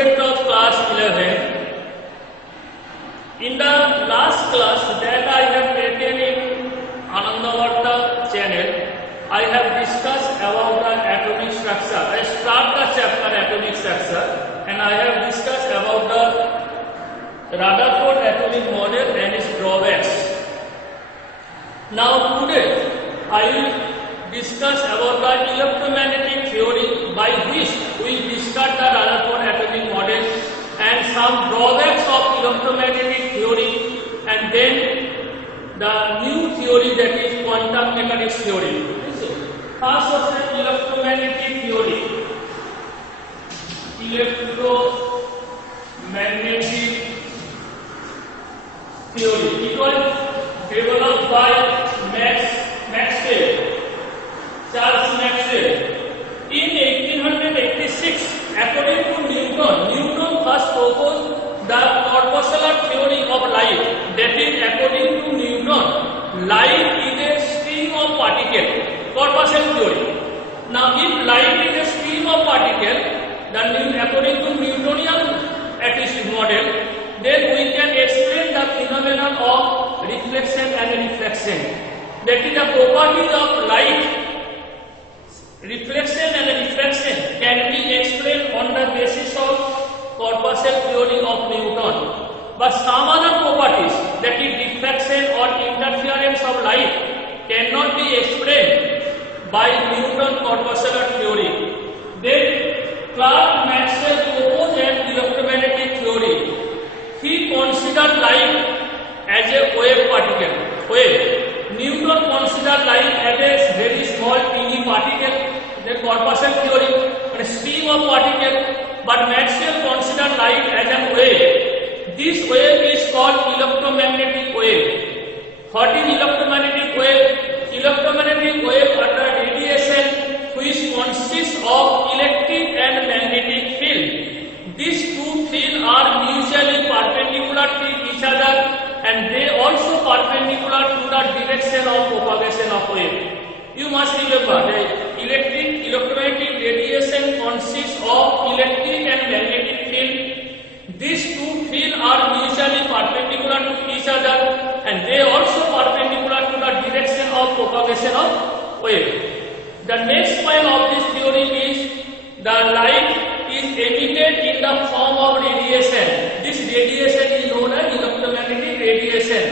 student of class 11. In the last class that I have taken in Anandavarta channel, I have discussed about the atomic structure. I start the chapter atomic structure and I have discussed about the Rutherford atomic model and its drawbacks. Now today I will discuss about the electromagnetic theory by which we discuss the Rutherford atomic model and some drawbacks of electromagnetic theory, and then the new theory, that is quantum mechanics theory. First was the electromagnetic theory. Electromagnetic theory. It was developed by Charles Maxwell. In 1886, according to Newton first proposed the corpuscular theory of light. That is, according to Newton, light is a stream of particles. Corpuscle theory. Now, if light is a stream of particles, then according to Newtonian atomic model, then we can explain the phenomenon of reflection and refraction. That is, the properties of light, reflection and refraction can be explained on the basis of corpuscle theory of Newton. But some other properties, that is diffraction or interference of light, cannot be explained by Newton corpuscular theory. Then Clerk Maxwell proposed an electromagnetic theory. He considered light as a wave particle. Newton considered light as a very small teeny particle. The corpuscle theory, a stream of particle, but Maxwell considered light as a wave. This wave is called electromagnetic wave. What is electromagnetic wave? Electromagnetic wave are the radiation which consists of electric and magnetic field. These two fields are mutually perpendicular to each other and they also perpendicular to the direction of propagation of wave. You must remember that electromagnetic radiation consists of electric and magnetic field. These two fields are mutually perpendicular to each other and they also perpendicular to the direction of propagation of wave. The next point of this theory is the light is emitted in the form of radiation. This radiation is known as electromagnetic radiation,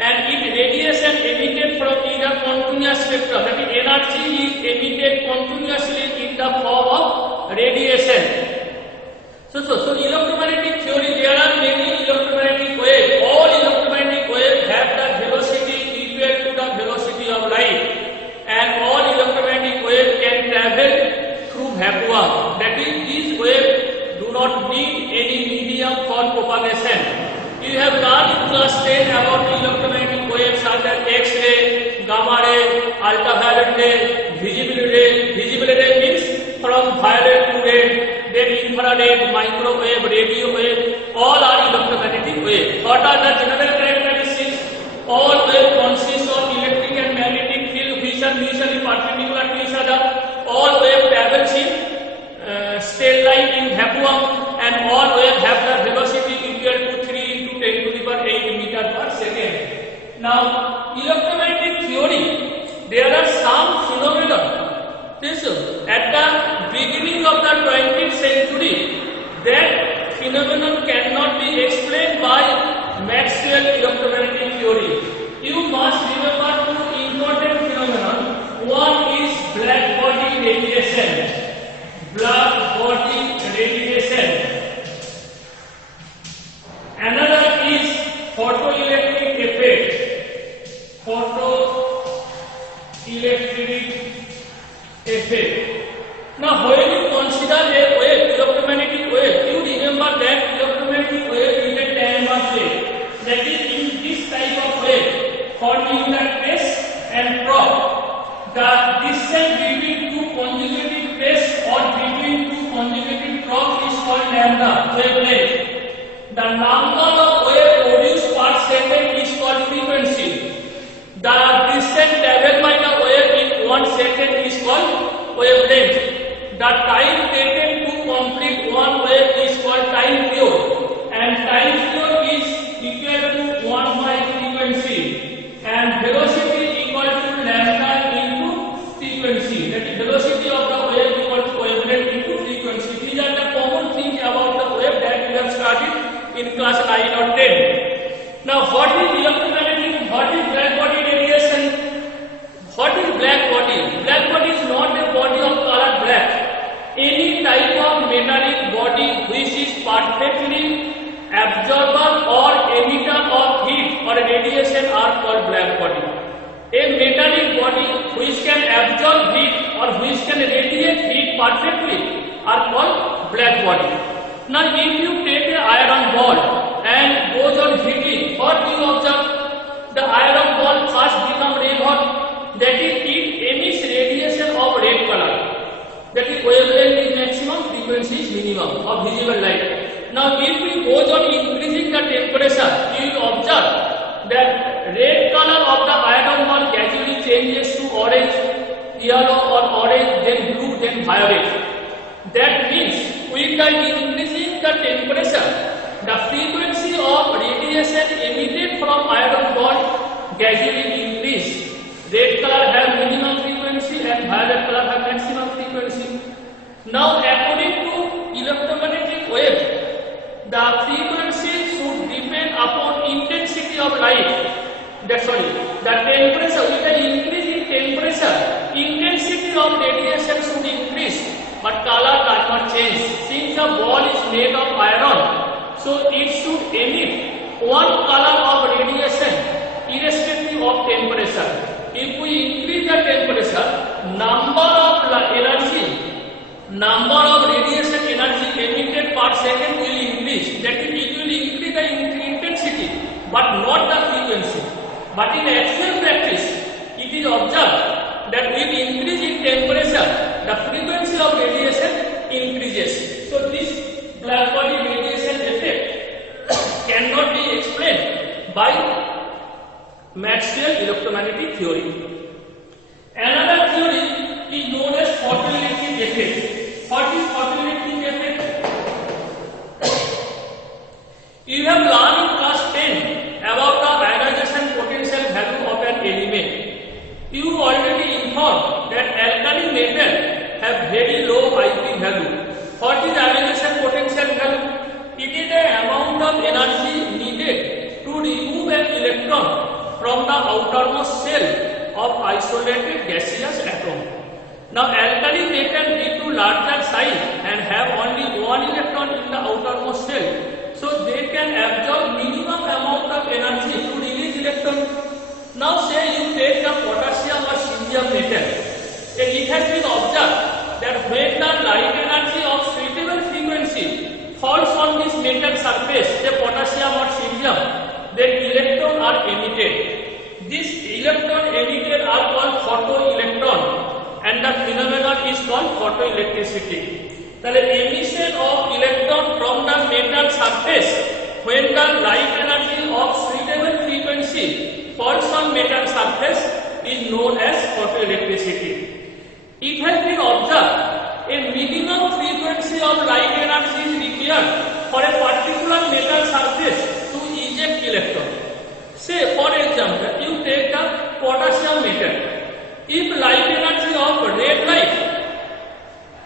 and if radiation emitted from either continuous spectrum, that is energy is emitted continuously in the form of radiation. So electromagnetic theory, there are many electromagnetic waves. All electromagnetic waves have the velocity equal to the velocity of light, and all electromagnetic waves can travel through vacuum. That is, these waves do not need any medium for propagation. You have learned in class 10 about electromagnetic waves such as X-ray, gamma ray, ultraviolet ray, visible ray. Visible ray means from violet to red. Then infrared, microwave, radio wave, all are electromagnetic waves. What are the general characteristics? All waves consist of electric and magnetic field which are mutually perpendicular to each other. All waves travels in straight line in vacuum, and all waves have the velocity equal to 3 into 10 to the power 8 meter per second. Now, electromagnetic theory, there are some phenomena. At the beginning of the 20th century, that phenomenon cannot be explained by Maxwell electromagnetic theory. You must remember two important phenomena. One is black body radiation. Black body radiation. Another is photoelectric effect. Photoelectric effect. Now, when you consider a wave, electromagnetic wave, you remember that electromagnetic wave is a time-of wave. That is, in this type of wave, forming the trace and probe, the distance between two conjugated trace or between two conjugated probe is called lambda, wavelength. The number of waves produced per second is called frequency. The distance traveled by the wave in 1 second is called wavelength. The time taken to complete one wave is called class 9 or 10. Now, what is electromagnetic? What is black body radiation? What is black body? Black body is not a body of color black. Any type of metallic body which is perfectly absorber or emitter of heat or radiation are called black body. A metallic body which can absorb heat or which can radiate heat perfectly are called black body. Now, if you take an iron ball and goes on heating, what do you observe? The iron ball first become red hot. That is, it emits radiation of red color. That is, wavelength is maximum, frequency is minimum of visible light. Now, if we goes on increasing the temperature, you will observe that red color of the iron ball gradually changes to orange, yellow or orange, then blue, then violet. That means with the increasing the temperature, the frequency of radiation emitted from iron ball gradually increase. Red color have minimum frequency and violet color have maximum frequency. Now, according to electromagnetic wave, the frequency should depend upon intensity of light. The temperature, with the increase in temperature, intensity of radiation should increase, but color does not change. Since the ball is made of iron, so it should emit one color of radiation irrespective of temperature. If we increase the temperature, number of radiation energy emitted per second will increase. That is, it will increase the intensity, but not the frequency. But in actual practice, it is observed that with increase in temperature, the frequency of radiation increases. So this black body radiation effect cannot be explained by Maxwell electromagnetic theory. Another theory is known as photoelectric effect. What is photoelectric effect? You have learned in class 10 about the ionization potential value of an element. You already informed that alkali metal have very low IP value. What is ionization potential value? It is the amount of energy needed to remove an electron from the outermost shell of isolated gaseous atom. Now, alkali metal due to larger size and have only one electron in the outermost shell, so they can absorb minimum amount of energy to release electrons. Now, say you take the potassium or cesium metal, and it has been observed that when the light energy of suitable frequency falls on this metal surface, say potassium or cesium, then electrons are emitted. These electrons emitted are called photoelectron, and the phenomenon is called photoelectricity. The emission of electron from the metal surface when the light energy of suitable frequency falls on metal surface is known as photoelectricity. It has been observed a minimum frequency of light energy is required for a particular metal surface to eject electron. Say, for example, you take the potassium metal. If light energy of red light,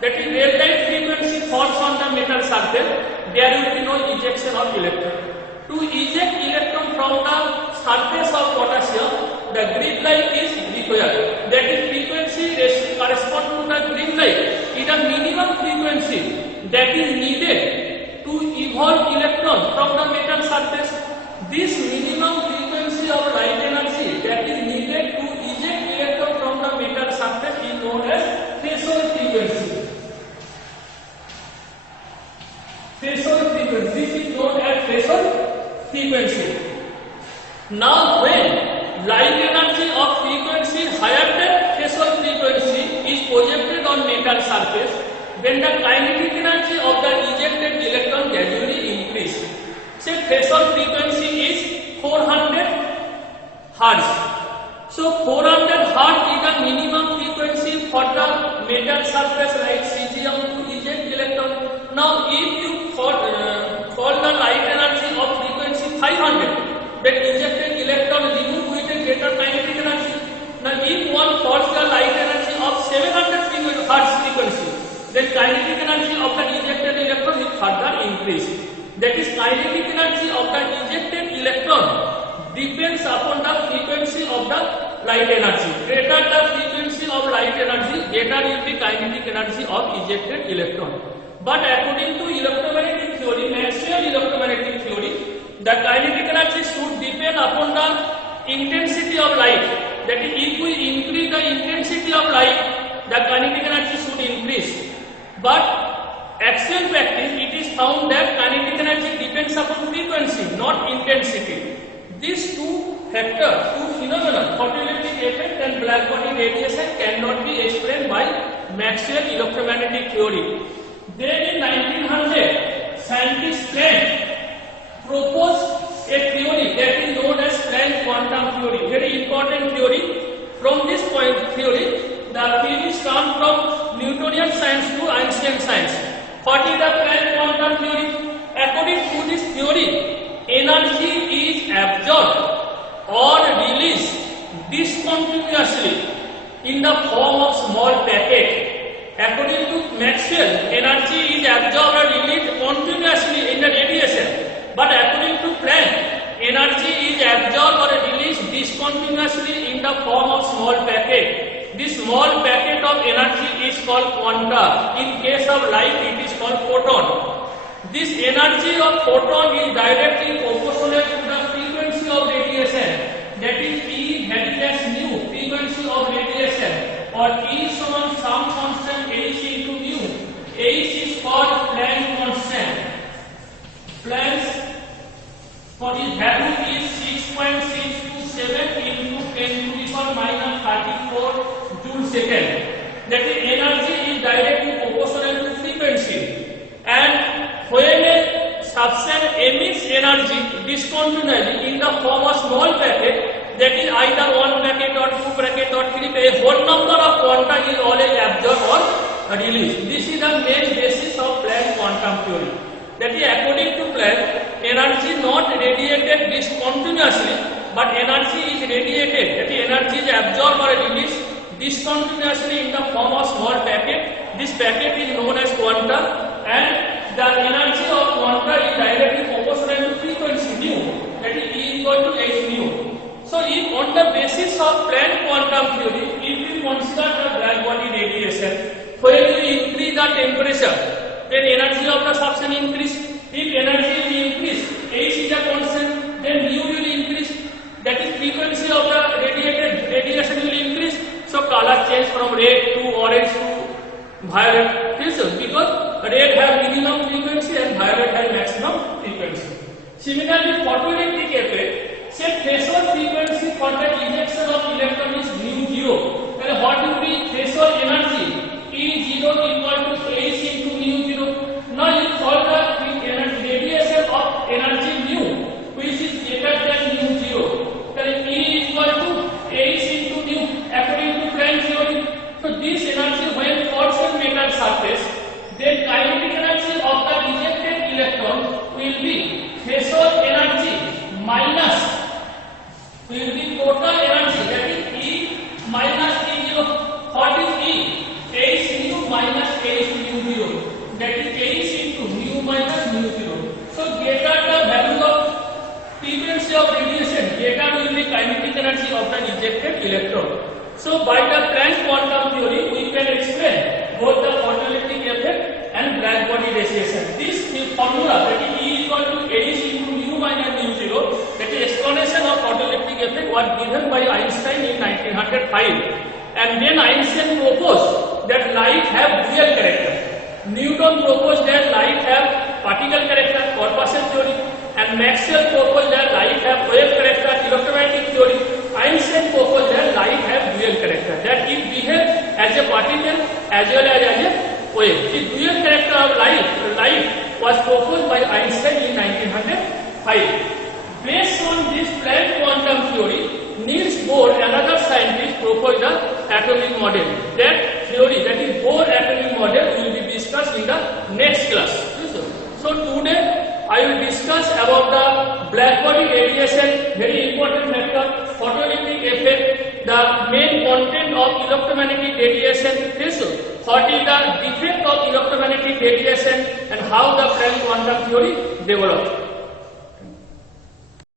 that is red light frequency, falls on the metal surface, there will be no ejection of electron. To eject electron from the surface of potassium, the green light is required. That is, frequency corresponds to the green light is a minimum frequency that is needed to evolve electron from the metal surface. This minimum frequency of light energy that is needed to eject electron from the metal surface is known as threshold frequency. Threshold frequency. This is known as threshold frequency. Now, when light energy of frequency higher than threshold frequency is projected on metal surface, then the kinetic energy of the ejected electron gradually increases. Say threshold frequency is 400 Hz. So 400 Hz is the minimum frequency for the metal surface like cesium to eject electron. Now, if you fall the light energy of frequency 500, then ejected electron remove with a greater kinetic energy. Now, if one falls the light energy of 700 Hz frequency, then kinetic energy of the ejected electron will further increase. that is kinetic energy of the ejected electron depends upon the frequency of the light energy. Greater the frequency of light energy, greater will be kinetic energy of ejected electron. But according to electromagnetic theory, Maxwell electromagnetic theory, the kinetic energy should depend upon the intensity of light. That is, if we increase the intensity of light, the kinetic energy should increase. But actual practice, it is found that kinetic energy depends upon frequency, not intensity. These two factors, two phenomena, photoelectric effect and black body radiation, cannot be explained by Maxwell electromagnetic theory. Then in 1900, scientists proposed a theory that is known as Planck quantum theory. Very important theory. From this point theory, the theories come from Newtonian science to Einstein science. What is the Planck quantum theory? According to this theory, energy is absorbed or released discontinuously in the form of small packet. According to Maxwell, energy is absorbed or released continuously in the radiation. But according to Planck, energy is absorbed or released discontinuously in the form of small packet. This small packet of energy is called quanta. In case of light, it is called photon. This energy of photon is directly proportional to the frequency of radiation. That is E various mu, frequency of radiation, or E is some constant h into mu. H is called Planck constant. Planck's for its value is 6.627 into 10 to the power minus 34 joule second. That is, energy is directly proportional to frequency. And when a substance emits energy discontinuously in the form of small packet, that is either one packet or two packet or three packet, a whole number of quanta is always absorbed or released. This is the main basis of Planck quantum theory. That is, according to Planck, energy not radiated discontinuously, but energy is radiated. That is, energy is absorbed or released discontinuously in the form of small packet. This packet is known as quanta, and the energy of quanta is directly proportional to frequency mu. That is, E equal to h mu. So, if on the basis of Planck quantum theory, if we consider the black body radiation, when we increase the temperature, then energy of the substance increase. If energy is increased, h is a constant, then mu will increase. That is, frequency of the radiated radiation will increase. So color change from red to orange to violet. Because red has minimum frequency and violet has maximum frequency. Similarly, photoelectric effect, say threshold frequency for the ejection of electron is mu 0. And what will be threshold energy? E 0 equal to h into mu 0. Now you solve the radiation of energy mu, which is greater than mu 0. Then E is equal to h into mu according to Planck theory. So this energy when falls on metal surface, then kinetic energy of the ejected electron will be threshold energy minus will be total energy, that is E minus E0. What is E? H mu minus H mu 0. That is H into mu minus mu 0. So greater the value of frequency of radiation, greater will be kinetic energy of the ejected electron. So by the Planck quantum theory, we can explain both the photoelectric effect and black body radiation. This formula, that is E equal to H into mu minus mu 0, that is explanation of photoelectric effect, was given by Einstein in 1905. And then Einstein proposed that light have dual character. Newton proposed that light have particle character, corpuscle theory, and Maxwell proposed that light have wave character, electromagnetic theory. Einstein proposed that light have dual character, that it behaves as a particle as well as a wave. The dual character of light was proposed by Einstein in 1905. Based on this Planck quantum theory, Niels Bohr, another scientist, proposed the atomic model. That theory, that is Bohr atomic model, will be discussed in the next class. So today I will discuss about the black body radiation, very important factor, photoelectric effect, the main content of electromagnetic radiation threshold, what is the defect of electromagnetic radiation, and how the Planck quantum theory developed.